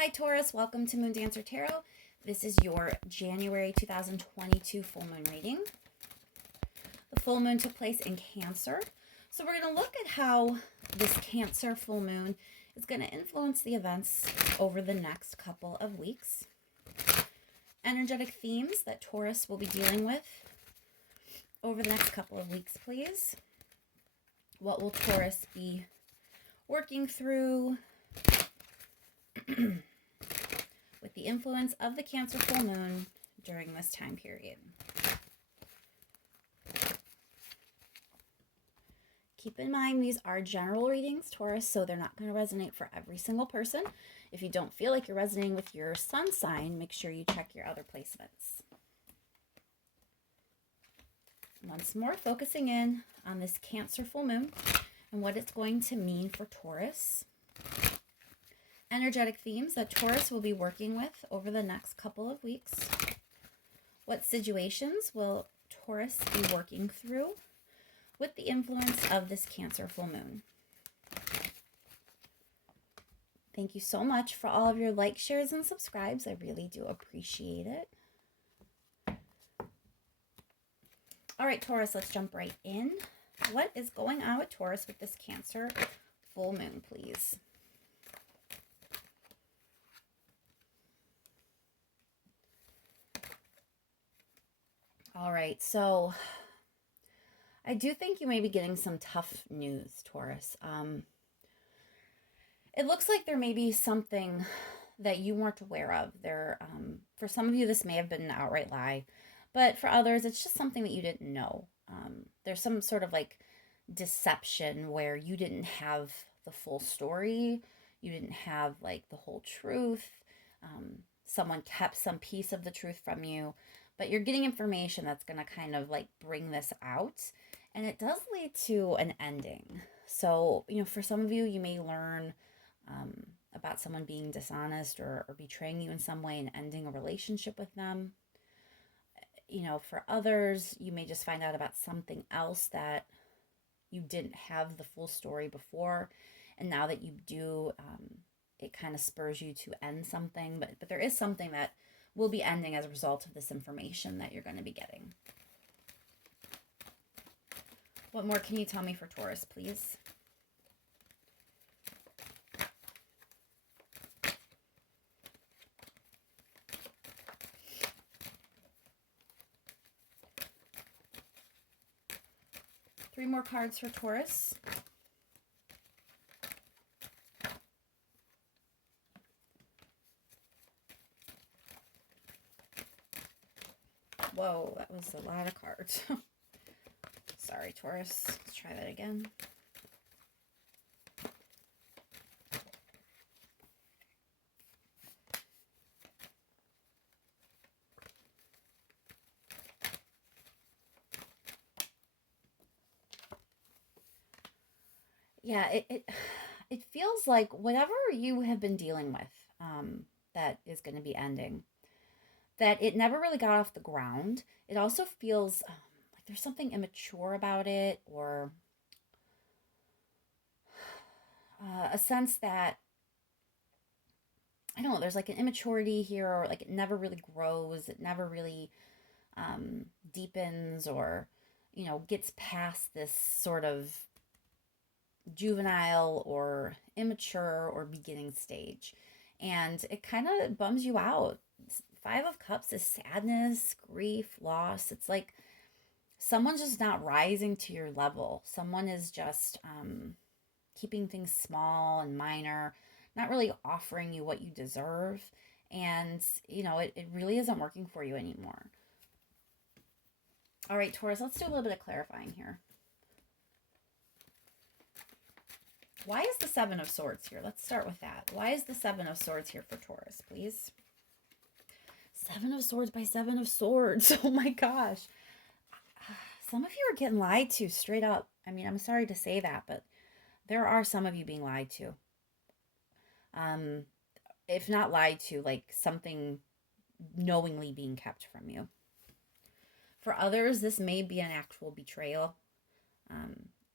Hi Taurus, welcome to Moon Dancer Tarot. This is your January 2022 full moon reading. The full moon took place in Cancer. So we're going to look at how this Cancer full moon is going to influence the events over the next couple of weeks. Energetic themes that Taurus will be dealing with over the next couple of weeks, please. What will Taurus be working through with the influence of the Cancer full moon during this time period? Keep in mind, these are general readings, Taurus, so they're not going to resonate for every single person. If you don't feel like you're resonating with your sun sign, make sure you check your other placements. Once more, focusing in on this Cancer full moon and what it's going to mean for Taurus. Energetic themes that Taurus will be working with over the next couple of weeks. What situations will Taurus be working through with the influence of this Cancer full moon? Thank you so much for all of your likes, shares, and subscribes. I really do appreciate it. All right, Taurus, let's jump right in. What is going on with Taurus with this Cancer full moon, please? All right, so I do think you may be getting some tough news, Taurus. It looks like there may be something that you weren't aware of. For some of you, this may have been an outright lie, but for others, it's just something that you didn't know. There's some sort of like deception where you didn't have the full story. You didn't have like the whole truth. Someone kept some piece of the truth from you, but you're getting information that's going to kind of like bring this out. And it does lead to an ending. So, for some of you, you may learn about someone being dishonest or betraying you in some way and ending a relationship with them. For others, you may just find out about something else that you didn't have the full story before. And now that you do, it kind of spurs you to end something. But there is something that will be ending as a result of this information that you're going to be getting. What more can you tell me for Taurus, please? Three more cards for Taurus. Whoa, that was a lot of cards. Sorry, Taurus. Let's try that again. Yeah, it feels like whatever you have been dealing with that is going to be ending, that it never really got off the ground. It also feels like there's something immature about it, or a sense that, I don't know, there's like an immaturity here, or like it never really grows. It never really deepens or, gets past this sort of juvenile or immature or beginning stage. And it kind of bums you out. Five of Cups is sadness, grief, loss. It's like someone's just not rising to your level. Someone is just keeping things small and minor, not really offering you what you deserve. And, it really isn't working for you anymore. All right, Taurus, let's do a little bit of clarifying here. Why is the Seven of Swords here? Let's start with that. Why is the Seven of Swords here for Taurus, please? Seven of Swords by Seven of Swords. Oh my gosh. Some of you are getting lied to straight up. I mean, I'm sorry to say that, but there are some of you being lied to. If not lied to, like something knowingly being kept from you. For others, this may be an actual betrayal.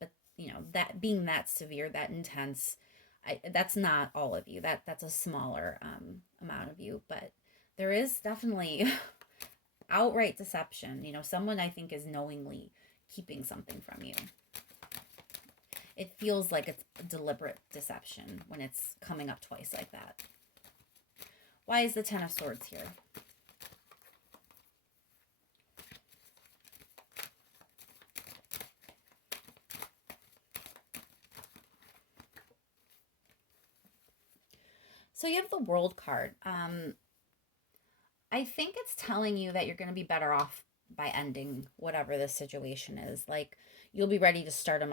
But that being that severe, that intense, That's not all of you. That's a smaller amount of you, but there is definitely outright deception. Someone I think is knowingly keeping something from you. It feels like it's deliberate deception when it's coming up twice like that. Why is the Ten of Swords here? So you have the World card. I think it's telling you that you're going to be better off by ending whatever this situation is. Like, you'll be ready to start a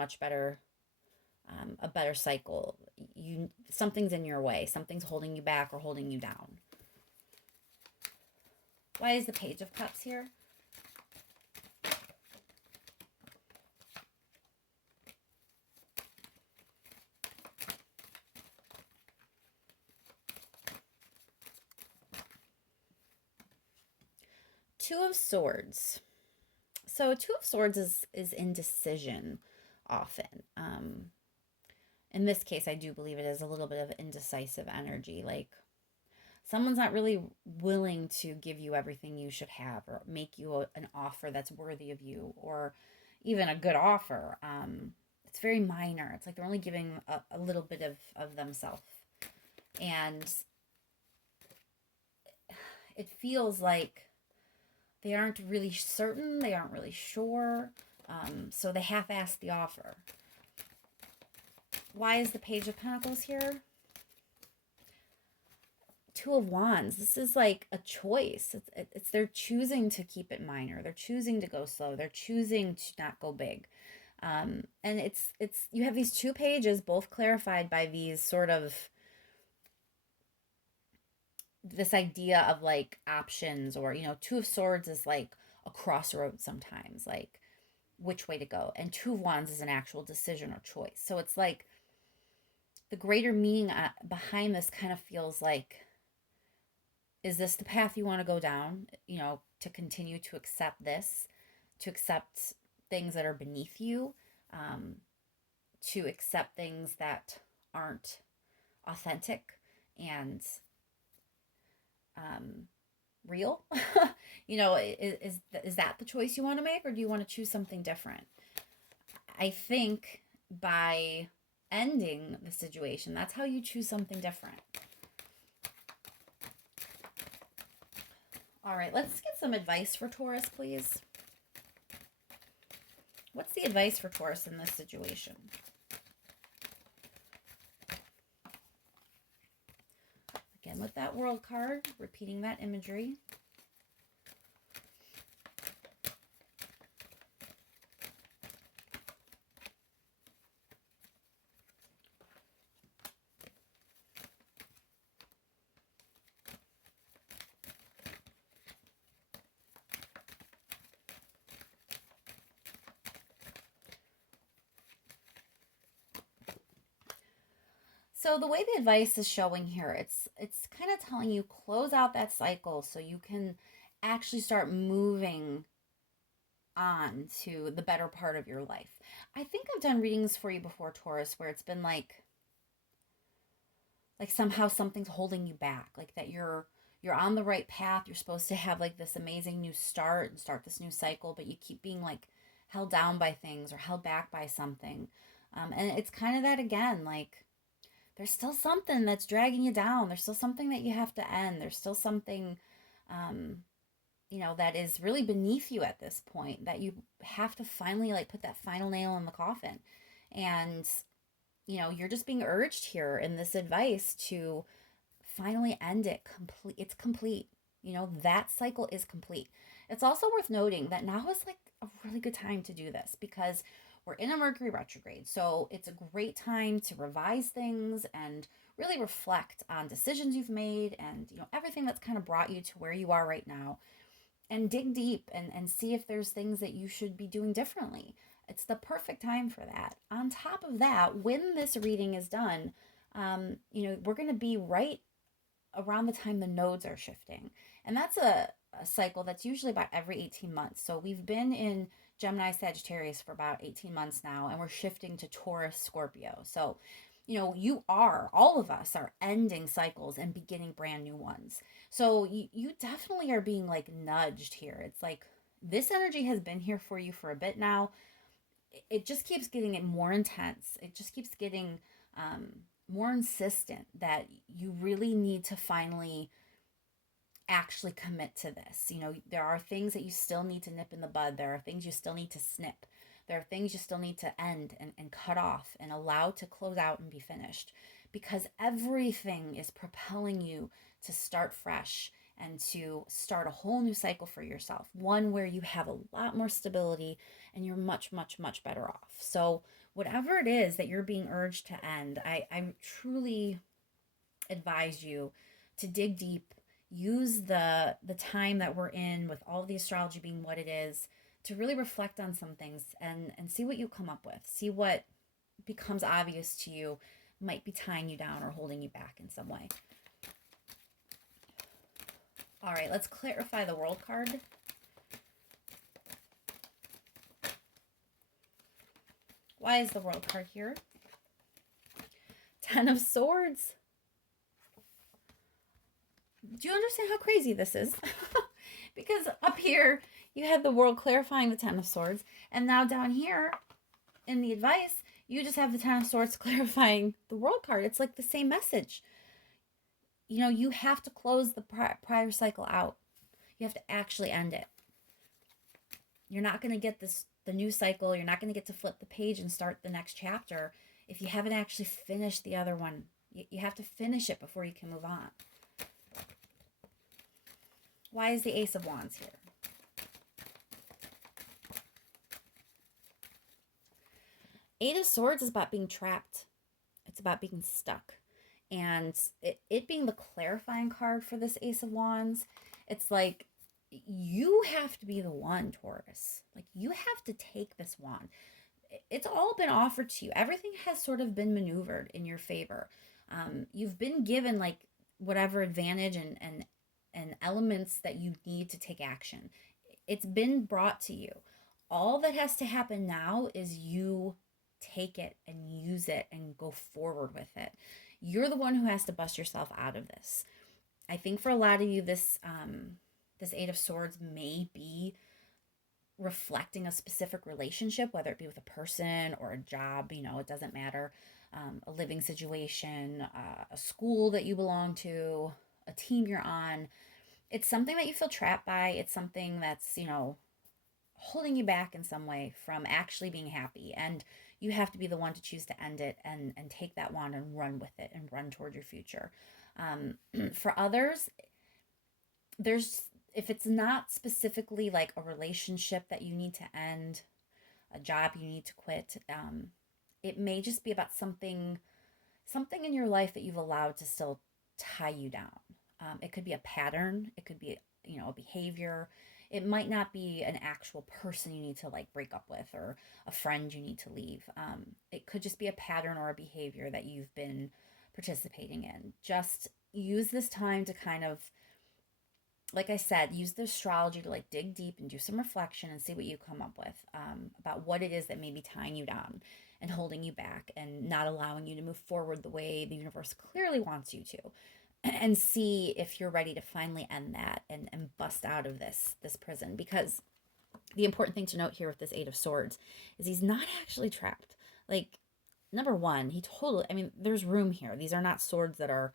better cycle. Something's in your way. Something's holding you back or holding you down. Why is the Page of Cups here? Two of Swords. So Two of Swords is indecision often. In this case, I do believe it is a little bit of indecisive energy. Like, someone's not really willing to give you everything you should have or make you an offer that's worthy of you or even a good offer. It's very minor. It's like they're only giving a little bit of themselves. And it feels like they aren't really certain, they aren't really sure, so they half-ass the offer. Why is the Page of Pentacles here? Two of Wands. This is like a choice. It's they're choosing to keep it minor. They're choosing to go slow. They're choosing to not go big. And it's you have these two pages, both clarified by these sort of this idea of like options, or Two of Swords is like a crossroads sometimes, like which way to go, and Two of Wands is an actual decision or choice. So it's like the greater meaning behind this kind of feels like, is this the path you want to go down, to continue to accept this, to accept things that are beneath you, to accept things that aren't authentic and real? Is that the choice you want to make, or do you want to choose something different? I think by ending the situation, that's how you choose something different. All right, let's get some advice for Taurus, please. What's the advice for Taurus in this situation? Again, with that World card, repeating that imagery. So the way the advice is showing here, it's kind of telling you close out that cycle so you can actually start moving on to the better part of your life. I think I've done readings for you before, Taurus, where it's been like somehow something's holding you back, like that you're on the right path. You're supposed to have like this amazing new start and start this new cycle, but you keep being like held down by things or held back by something. And it's kind of that again, like there's still something that's dragging you down. There's still something that you have to end. There's still something, um, that is really beneath you at this point that you have to finally like put that final nail in the coffin. And, you're just being urged here in this advice to finally end it. It's complete. That cycle is complete. It's also worth noting that now is like a really good time to do this because we're in a Mercury retrograde. So it's a great time to revise things and really reflect on decisions you've made and, everything that's kind of brought you to where you are right now, and dig deep and see if there's things that you should be doing differently. It's the perfect time for that. On top of that, when this reading is done, we're going to be right around the time the nodes are shifting. And that's a cycle that's usually about every 18 months. So we've been in Gemini Sagittarius for about 18 months now, and we're shifting to Taurus Scorpio. So all of us are ending cycles and beginning brand new ones. So you definitely are being like nudged here. It's like this energy has been here for you for a bit now. It just keeps getting it more intense. It just keeps getting um, more insistent that you really need to finally actually commit to this. There are things that you still need to nip in the bud. There are things you still need to snip. There are things you still need to end and cut off and allow to close out and be finished, because everything is propelling you to start fresh and to start a whole new cycle for yourself, one where you have a lot more stability and you're much, much, much better off. So, whatever it is that you're being urged to end, I truly advise you to dig deep, use the time that we're in with all of the astrology being what it is, to really reflect on some things and see what you come up with, see what becomes obvious to you might be tying you down or holding you back in some way. All right, let's clarify the World card. Why is the World card here? Ten of Swords. Do you understand how crazy this is? Because up here, you had the World clarifying the Ten of Swords, and now down here in the advice, you just have the Ten of Swords clarifying the World card. It's like the same message. You have to close the prior cycle out. You have to actually end it. You're not going to get the new cycle. You're not going to get to flip the page and start the next chapter if you haven't actually finished the other one. You have to finish it before you can move on. Why is the Ace of Wands here? Eight of Swords is about being trapped. It's about being stuck. And it being the clarifying card for this Ace of Wands, it's like you have to be the one, Taurus. Like, you have to take this wand. It's all been offered to you. Everything has sort of been maneuvered in your favor. You've been given like whatever advantage and elements that you need to take action. It's been brought to you. All that has to happen now is you take it and use it and go forward with it. You're the one who has to bust yourself out of this. I think for a lot of you, this Eight of Swords may be reflecting a specific relationship, whether it be with a person or a job, it doesn't matter. A living situation, a school that you belong to, a team you're on. It's something that you feel trapped by. It's something that's, holding you back in some way from actually being happy. And you have to be the one to choose to end it and take that wand and run with it and run toward your future. For others, if it's not specifically like a relationship that you need to end, a job you need to quit, it may just be about something in your life that you've allowed to still tie you down. It could be a pattern. It could be, a behavior. It might not be an actual person you need to like break up with or a friend you need to leave. It could just be a pattern or a behavior that you've been participating in. Just use this time to kind of, like I said, use the astrology to like dig deep and do some reflection and see what you come up with about what it is that may be tying you down and holding you back and not allowing you to move forward the way the universe clearly wants you to. And see if you're ready to finally end that and bust out of this prison. Because the important thing to note here with this Eight of Swords is he's not actually trapped. Like, number one, there's room here. These are not swords that are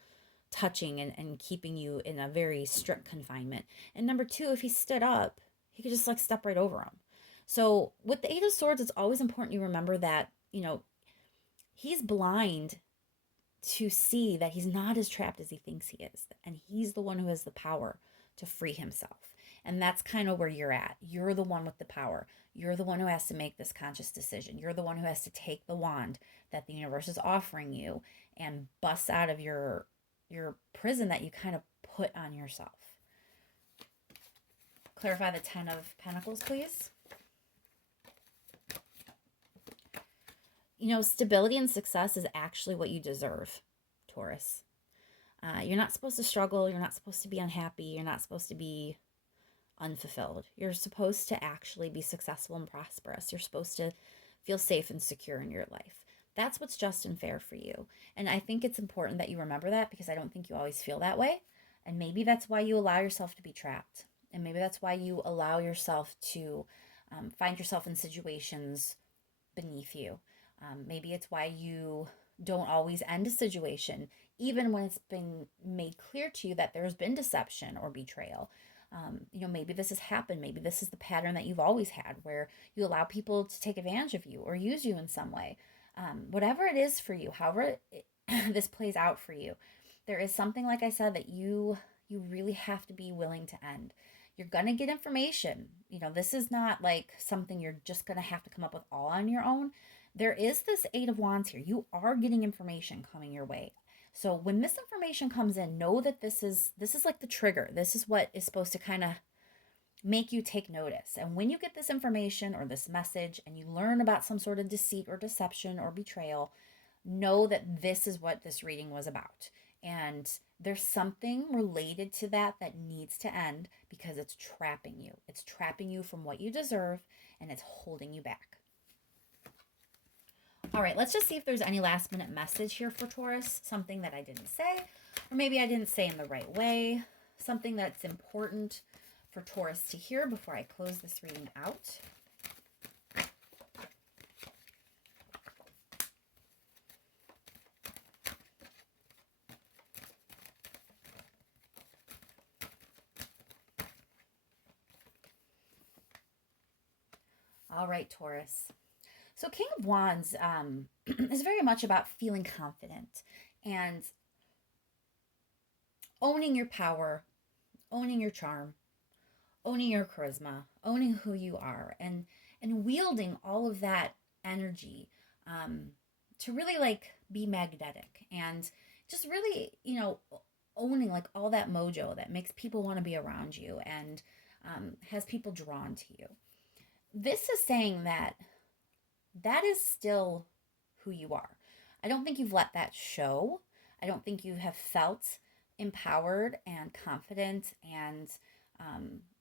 touching and keeping you in a very strict confinement. And number two, if he stood up, he could just like step right over him. So with the Eight of Swords, it's always important you remember that, he's blind to see that he's not as trapped as he thinks he is. And he's the one who has the power to free himself. And that's kind of where you're at. You're the one with the power. You're the one who has to make this conscious decision. You're the one who has to take the wand that the universe is offering you and bust out of your prison that you kind of put on yourself. Clarify the Ten of Pentacles, please. Stability and success is actually what you deserve, Taurus. You're not supposed to struggle. You're not supposed to be unhappy. You're not supposed to be unfulfilled. You're supposed to actually be successful and prosperous. You're supposed to feel safe and secure in your life. That's what's just and fair for you. And I think it's important that you remember that, because I don't think you always feel that way. And maybe that's why you allow yourself to be trapped. And maybe that's why you allow yourself to find yourself in situations beneath you. Maybe it's why you don't always end a situation, even when it's been made clear to you that there's been deception or betrayal. Maybe this has happened. Maybe this is the pattern that you've always had, where you allow people to take advantage of you or use you in some way. Whatever it is for you, however this plays out for you, there is something, like I said, that you really have to be willing to end. You're gonna get information. This is not like something you're just gonna have to come up with all on your own. There is this Eight of Wands here. You are getting information coming your way. So when this information comes in, know that this is like the trigger. This is what is supposed to kind of make you take notice. And when you get this information or this message and you learn about some sort of deceit or deception or betrayal, know that this is what this reading was about. And there's something related to that needs to end, because it's trapping you. It's trapping you from what you deserve, and it's holding you back. All right, let's just see if there's any last minute message here for Taurus. Something that I didn't say, or maybe I didn't say in the right way. Something that's important for Taurus to hear before I close this reading out. All right, Taurus. So King of Wands is very much about feeling confident and owning your power, owning your charm, owning your charisma, owning who you are, and wielding all of that energy to really like be magnetic, and just really, owning like all that mojo that makes people want to be around you, and has people drawn to you. This is saying that is still who you are. I don't think you've let that show. I don't think you have felt empowered and confident and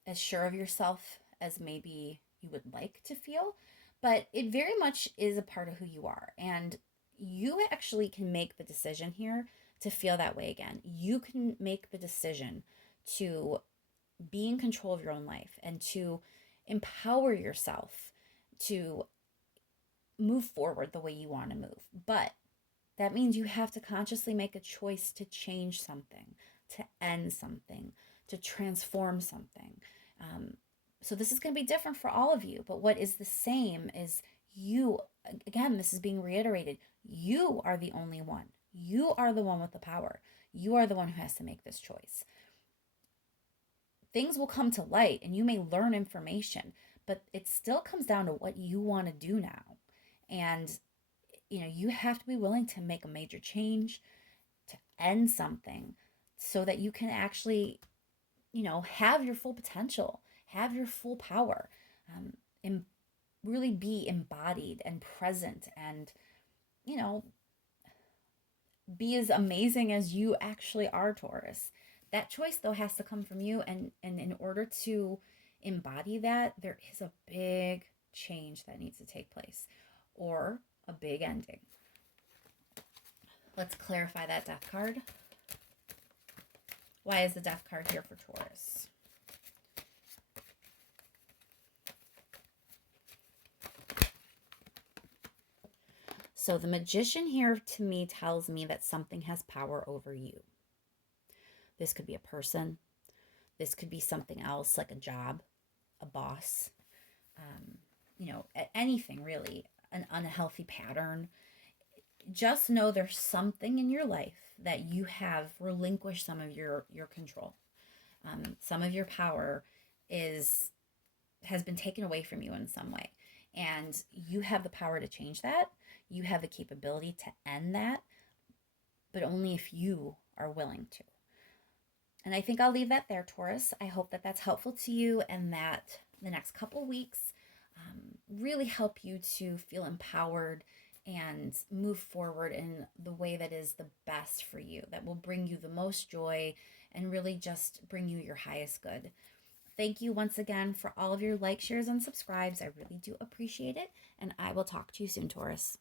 as sure of yourself as maybe you would like to feel. But it very much is a part of who you are. And you actually can make the decision here to feel that way again. You can make the decision to be in control of your own life and to empower yourself to move forward the way you want to move. But that means you have to consciously make a choice to change something, to end something, to transform something. So this is going to be different for all of you. But what is the same is you, again, this is being reiterated. You are the only one. You are the one with the power. You are the one who has to make this choice. Things will come to light and you may learn information, but it still comes down to what you want to do now. And, you have to be willing to make a major change, to end something, so that you can actually, have your full potential, have your full power, and really be embodied and present, and, be as amazing as you actually are, Taurus. That choice, though, has to come from you. And in order to embody that, there is a big change that needs to take place, or a big ending. Let's clarify that death card. Why is the death card here for Taurus? So the Magician here to me tells me that something has power over you. This could be a person. This could be something else, like a job, a boss, anything really, an unhealthy pattern. Just know there's something in your life that you have relinquished some of your control. Some of your power has been taken away from you in some way. And you have the power to change that. You have the capability to end that, but only if you are willing to. And I think I'll leave that there, Taurus. I hope that that's helpful to you, and that the next couple weeks really help you to feel empowered and move forward in the way that is the best for you, that will bring you the most joy and really just bring you your highest good. Thank you once again for all of your likes, shares, and subscribes. I really do appreciate it, and I will talk to you soon, Taurus.